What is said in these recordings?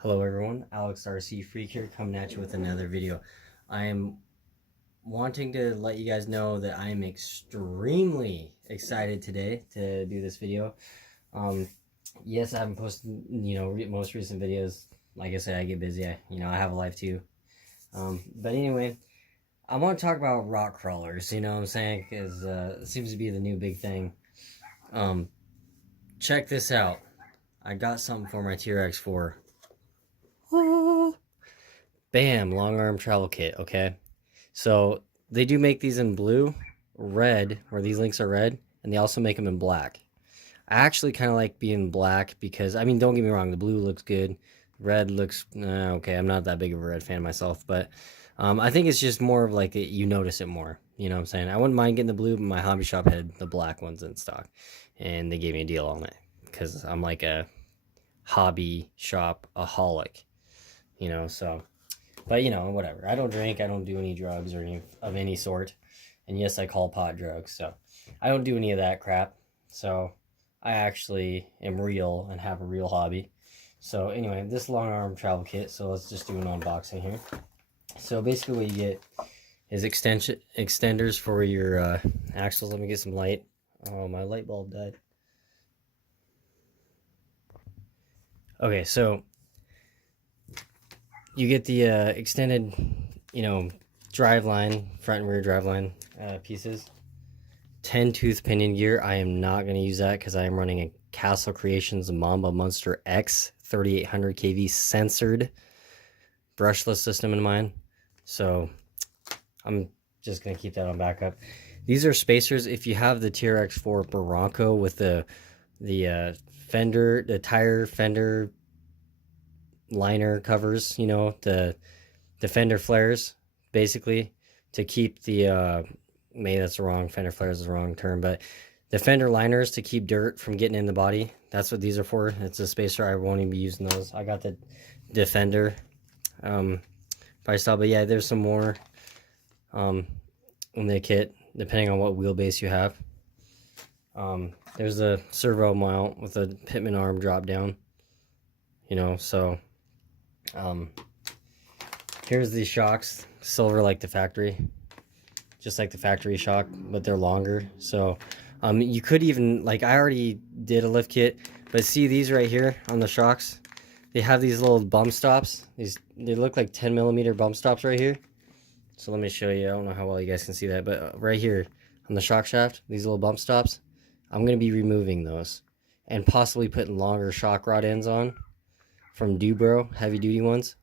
Hello everyone, Alex RC Freak here coming at you with another video. I am wanting to let you guys know that I am extremely excited today to do this video. Yes, I haven't posted, most recent videos. Like I said, I get busy. I have a life too. But anyway, I want to talk about rock crawlers, you know what I'm saying? Because it seems to be the new big thing. Check this out. I got something for my Trx4. Bam, long arm travel kit, okay? So they do make these in blue, red, where these links are red, and they also make them in black. I actually kind of like being black because, I mean, don't get me wrong, the blue looks good. Red looks, okay, I'm not that big of a red fan myself, but I think it's just more of like, you notice it more, you know what I'm saying? I wouldn't mind getting the blue, but my hobby shop had the black ones in stock, and they gave me a deal on it because I'm like a hobby shop-aholic, so... But, whatever. I don't drink. I don't do any drugs or any of any sort. And yes, I call pot drugs. So I don't do any of that crap. So I actually am real and have a real hobby. So anyway, this long arm travel kit. So let's just do an unboxing here. So basically what you get is extenders for your axles. Let me get some light. Oh, my light bulb died. Okay, so you get the extended, drive line, front and rear drive line pieces. 10 tooth pinion gear. I am not going to use that because I am running a Castle Creations Mamba Monster X 3800 kV censored brushless system in mine. So I'm just going to keep that on backup. These are spacers. If you have the Trx4 Bronco with the fender, the tire fender liner covers, the fender flares, basically, to keep the maybe that's the wrong, fender flares is the wrong term, but the fender liners to keep dirt from getting in the body. That's what these are for. It's a spacer. I won't even be using those. I got the Defender price style, but yeah, there's some more in the kit depending on what wheelbase you have. There's a servo mount with a Pitman arm drop down, so here's the shocks, silver like the factory, just like the factory shock, but they're longer. So you could even, like, I already did a lift kit, but see these right here on the shocks, they have these little bump stops. They look like 10mm bump stops right here. So let me show you. I don't know how well you guys can see that, but right here on the shock shaft, these little bump stops, I'm going to be removing those and possibly putting longer shock rod ends on from Dubro, heavy duty ones.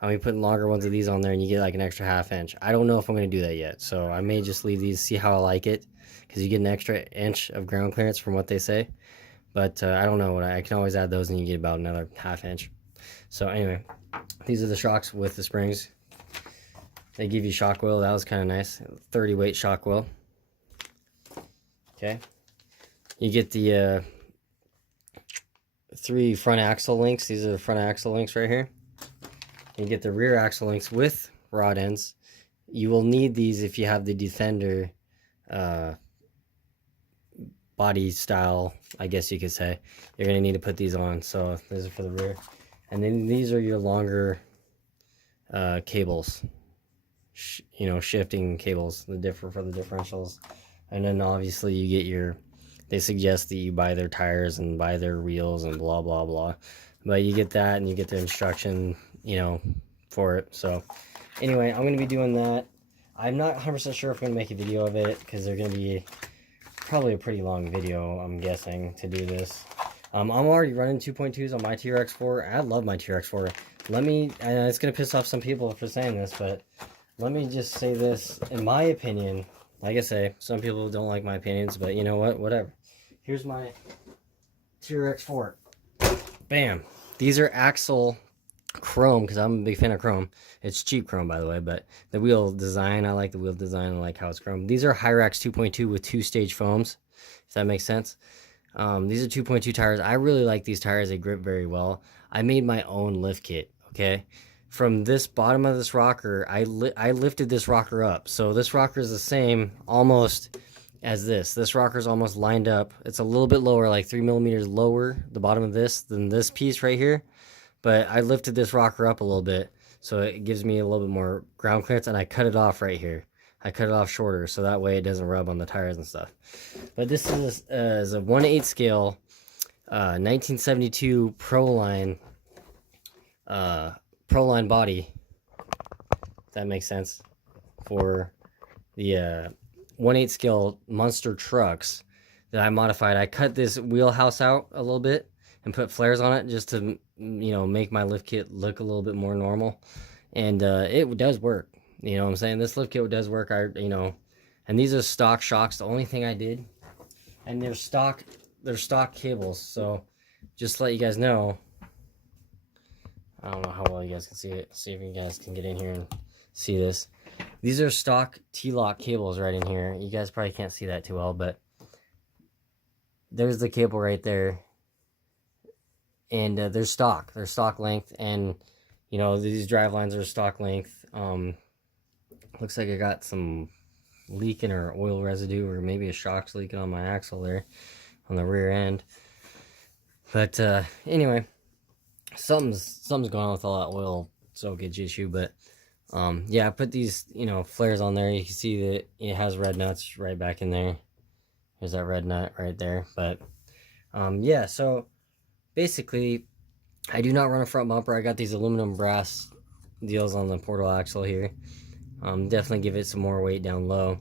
I'll be putting longer ones of these on there, and you get like an extra ½ inch. I don't know if I'm going to do that yet, so I may just leave these, see how I like it, because you get an extra inch of ground clearance from what they say. But I don't know. I can always add those, and you get about another ½ inch. So anyway, these are the shocks with the springs. They give you shock wheel. That was kind of nice. 30 weight shock wheel. Okay. You get the 3 front axle links. These are the front axle links right here. You get the rear axle links with rod ends. You will need these if you have the Defender body style, I guess you could say. You're going to need to put these on. So these are for the rear. And then these are your longer cables. Shifting cables, for the differentials. And then obviously you get they suggest that you buy their tires and buy their wheels and blah blah blah, but you get that and you get the instruction for it. So anyway, I'm going to be doing that. I'm not 100% sure if I'm going to make a video of it because they're going to be probably a pretty long video, I'm guessing, to do this. I'm already running 2.2s on my Trx4. I love my Trx4. It's going to piss off some people for saying this, but let me just say this. In my opinion, like I say, some people don't like my opinions, but you know what? Whatever. Here's my Trx4. Bam. These are axle chrome, because I'm a big fan of chrome. It's cheap chrome, by the way, but the wheel design, I like the wheel design. I like how it's chrome. These are Hyrax 2.2 with 2-stage foams, if that makes sense. These are 2.2 tires. I really like these tires. They grip very well. I made my own lift kit, okay? From this bottom of this rocker, I lifted this rocker up. So this rocker is the same almost as this. This rocker is almost lined up. It's a little bit lower, like 3mm lower, the bottom of this, than this piece right here. but I lifted this rocker up a little bit, so it gives me a little bit more ground clearance, and I cut it off right here. I cut it off shorter, so that way it doesn't rub on the tires and stuff. But this is a 1/8 scale, 1972 Proline body. If that makes sense, for the 1/8 scale monster trucks that I modified. I cut this wheelhouse out a little bit and put flares on it just to, you know, make my lift kit look a little bit more normal. And it does work. You know what I'm saying? This lift kit does work. And these are stock shocks. The only thing I did, and they're stock cables. So just to let you guys know, I don't know how well you guys can see it. See if you guys can get in here and see this. These are stock T-lock cables right in here. You guys probably can't see that too well, but there's the cable right there. And they're stock length, and you know, these drive lines are stock length. Looks like I got some leaking or oil residue, or maybe a shock's leaking on my axle there on the rear end. But anyway, something's going on with all that oil soakage issue. But yeah, I put these, you know, flares on there. You can see that it has red nuts right back in there. There's that red nut right there. But yeah, so basically, I do not run a front bumper. I got these aluminum brass deals on the portal axle here. Definitely give it some more weight down low.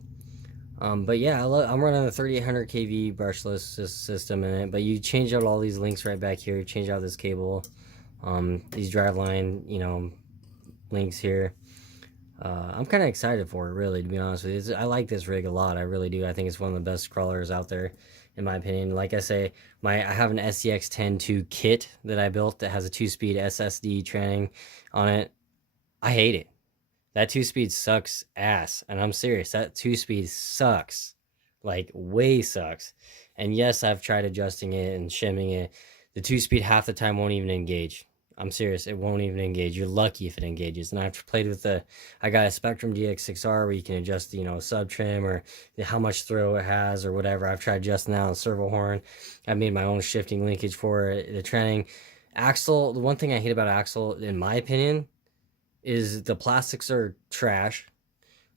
But yeah, I'm running a 3800 kV brushless system in it. But you change out all these links right back here. Change out this cable. These driveline, you know, links here. I'm kind of excited for it, really, to be honest with you. I like this rig a lot. I really do. I think it's one of the best crawlers out there, in my opinion. Like I say, I have an SCX-10-2 kit that I built that has a 2-speed SSD tranning on it. I hate it. That 2-speed sucks ass, and I'm serious. That 2-speed sucks, like way sucks. And yes, I've tried adjusting it and shimming it. The 2-speed half the time won't even engage. I'm serious, it won't even engage. You're lucky if it engages. And I've played with I got a Spectrum Trx4 where you can adjust, you know, sub trim or how much throw it has or whatever. I've tried adjusting that on the servo horn. I made my own shifting linkage for it, the tranning. Axle, the one thing I hate about axle, in my opinion, is the plastics are trash.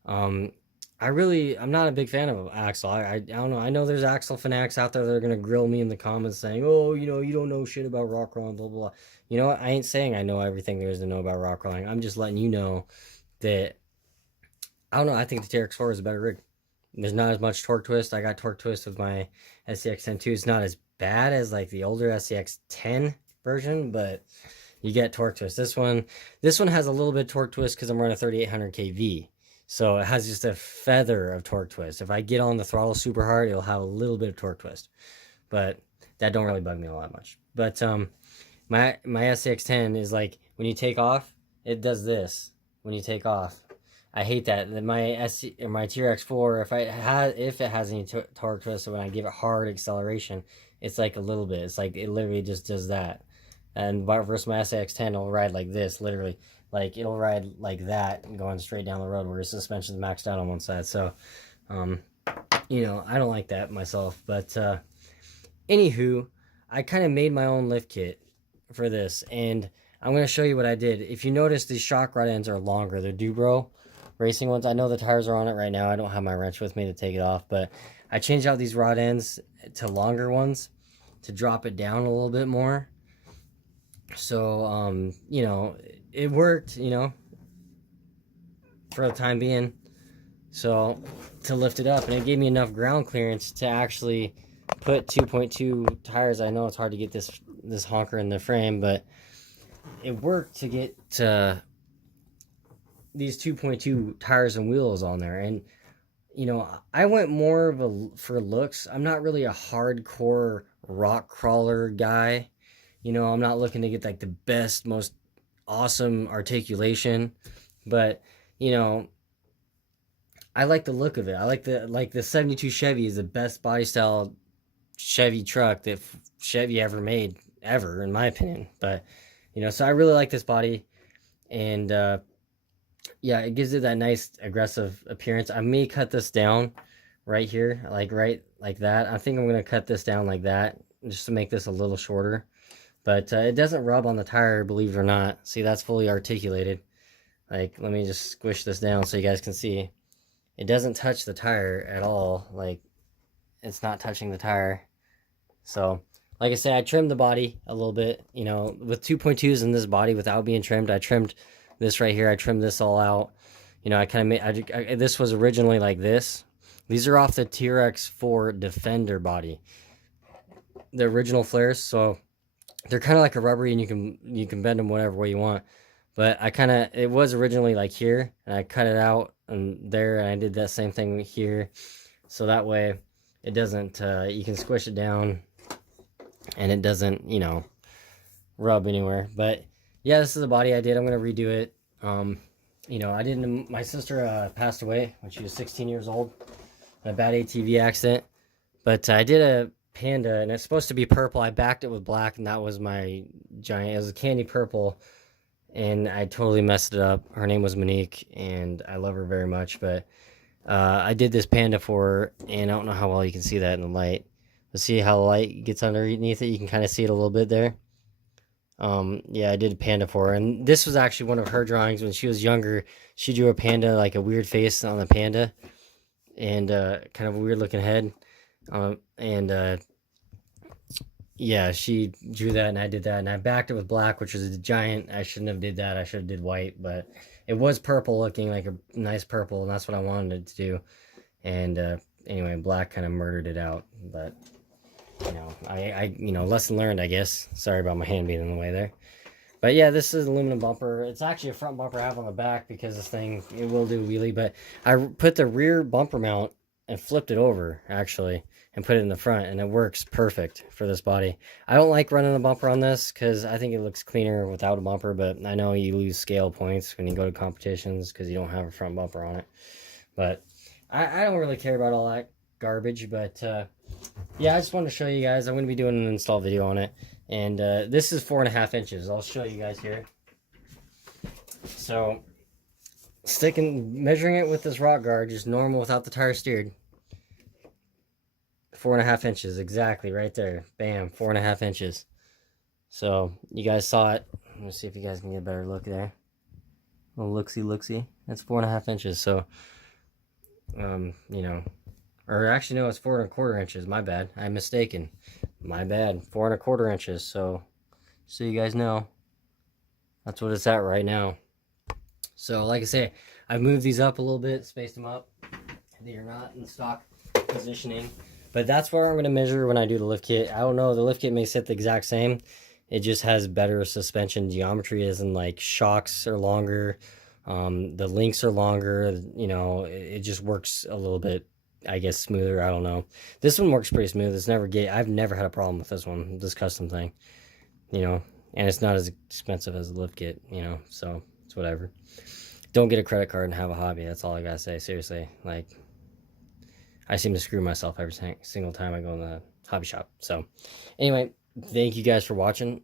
I'm not a big fan of axle. I don't know. I know there's axle fanatics out there that are gonna grill me in the comments saying, "Oh, you know, you don't know shit about rock crawling, blah blah blah." You know what? I ain't saying I know everything there is to know about rock crawling. I'm just letting you know that I don't know. I think the Trx4 is a better rig. There's not as much torque twist. I got torque twist with my SCX-10-2. It's not as bad as like the older SCX-10 version, but you get torque twist. This one has a little bit of torque twist because I'm running a 3800 kV. So it has just a feather of torque twist. If I get on the throttle super hard, it'll have a little bit of torque twist. But that don't really bug me all that much. But my SCX-10 is like, when you take off, it does this. When you take off, I hate that. My Trx4, if it has any torque twist, so when I give it hard acceleration, it's like a little bit. It's like it literally just does that. And versus my SCX-10, it'll ride like this, literally. Like, it'll ride like that, going straight down the road, where its suspension's maxed out on one side. So, you know, I don't like that myself. But, anywho, I kind of made my own lift kit for this. And I'm going to show you what I did. If you notice, these shock rod ends are longer. They're Dubro racing ones. I know the tires are on it right now. I don't have my wrench with me to take it off. But I changed out these rod ends to longer ones to drop it down a little bit more. So, you know, it worked, you know, for the time being. So, to lift it up, and it gave me enough ground clearance to actually put 2.2 tires. I know it's hard to get this honker in the frame, but it worked to get these 2.2 tires and wheels on there. And, you know, I went more for looks. I'm not really a hardcore rock crawler guy. You know, I'm not looking to get like the best, most awesome articulation, but you know, I like the look of it. I like the 72 Chevy is the best body style Chevy truck that Chevy ever made, ever, in my opinion. But you know, so I really like this body, and yeah, it gives it that nice aggressive appearance. I may cut this down right here, right like that. I think I'm gonna cut this down like that just to make this a little shorter. But it doesn't rub on the tire, believe it or not. See, that's fully articulated. Like, let me just squish this down so you guys can see. It doesn't touch the tire at all. Like, it's not touching the tire. So, like I said, I trimmed the body a little bit, you know, with 2.2s in this body without being trimmed. I trimmed this right here. I trimmed this all out. You know, I kind of made, this was originally like this. These are off the Trx4 Defender body. The original flares, so they're kind of like a rubbery, and you can bend them whatever way you want. But it was originally like here, and I cut it out and there, and I did that same thing here. So that way it doesn't, you can squish it down and it doesn't, you know, rub anywhere. But yeah, this is the body I did. I'm going to redo it. You know, my sister passed away when she was 16 years old in a bad ATV accident. But I did a Panda, and it's supposed to be purple. I backed it with black, and that was my giant. It was a candy purple, and I totally messed it up. Her name was Monique, and I love her very much. But I did this Panda for her, and I don't know how well you can see that in the light. Let's see how the light gets underneath it. You can kind of see it a little bit there. Yeah, I did a Panda for her, and this was actually one of her drawings when she was younger. She drew a panda, like a weird face on the panda, and kind of a weird looking head. Yeah, she drew that, and I did that, and I backed it with black, which was a giant. I shouldn't have did that. I should have did white, but it was purple looking, like a nice purple, and that's what I wanted it to do. And anyway, black kind of murdered it out. But you know, you know, lesson learned, I guess. Sorry about my hand being in the way there. But yeah, this is aluminum bumper. It's actually a front bumper I have on the back because this thing, it will do a wheelie. But I put the rear bumper mount and flipped it over, actually, and put it in the front, and it works perfect for this body. I don't like running a bumper on this because I think it looks cleaner without a bumper, but I know you lose scale points when you go to competitions because you don't have a front bumper on it. But I don't really care about all that garbage, but yeah, I just wanted to show you guys. I'm going to be doing an install video on it, and this is 4.5 inches. I'll show you guys here. So, measuring it with this rock guard, just normal without the tire steered. 4.5 inches, exactly, right there. Bam, 4.5 inches. So, you guys saw it. Let me see if you guys can get a better look there. A little looksy. That's 4.5 inches. So, you know, or actually, no, it's 4.25 inches. My bad. I'm mistaken. My bad. 4.25 inches. So you guys know, that's what it's at right now. So, like I say, I've moved these up a little bit, spaced them up. They're not in stock positioning. But that's where I'm going to measure when I do the lift kit. I don't know, the lift kit may sit the exact same. It just has better suspension geometry, as in like shocks are longer. The links are longer. You know, it just works a little bit, I guess, smoother. I don't know. This one works pretty smooth. I've never had a problem with this one, this custom thing. You know, and it's not as expensive as the lift kit, you know, so it's whatever. Don't get a credit card and have a hobby. That's all I gotta say. Seriously, like, I seem to screw myself every single time I go in the hobby shop. So, anyway, thank you guys for watching.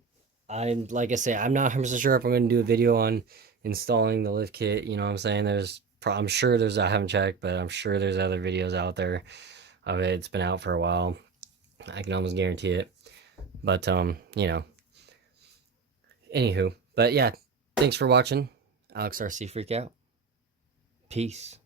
Like I say, I'm not 100% sure if I'm going to do a video on installing the lift kit. You know what I'm saying? I'm sure I haven't checked, but I'm sure there's other videos out there of it. It's been out for a while. I can almost guarantee it. But, you know, anywho. But yeah, thanks for watching. Alex RC Freak out. Peace.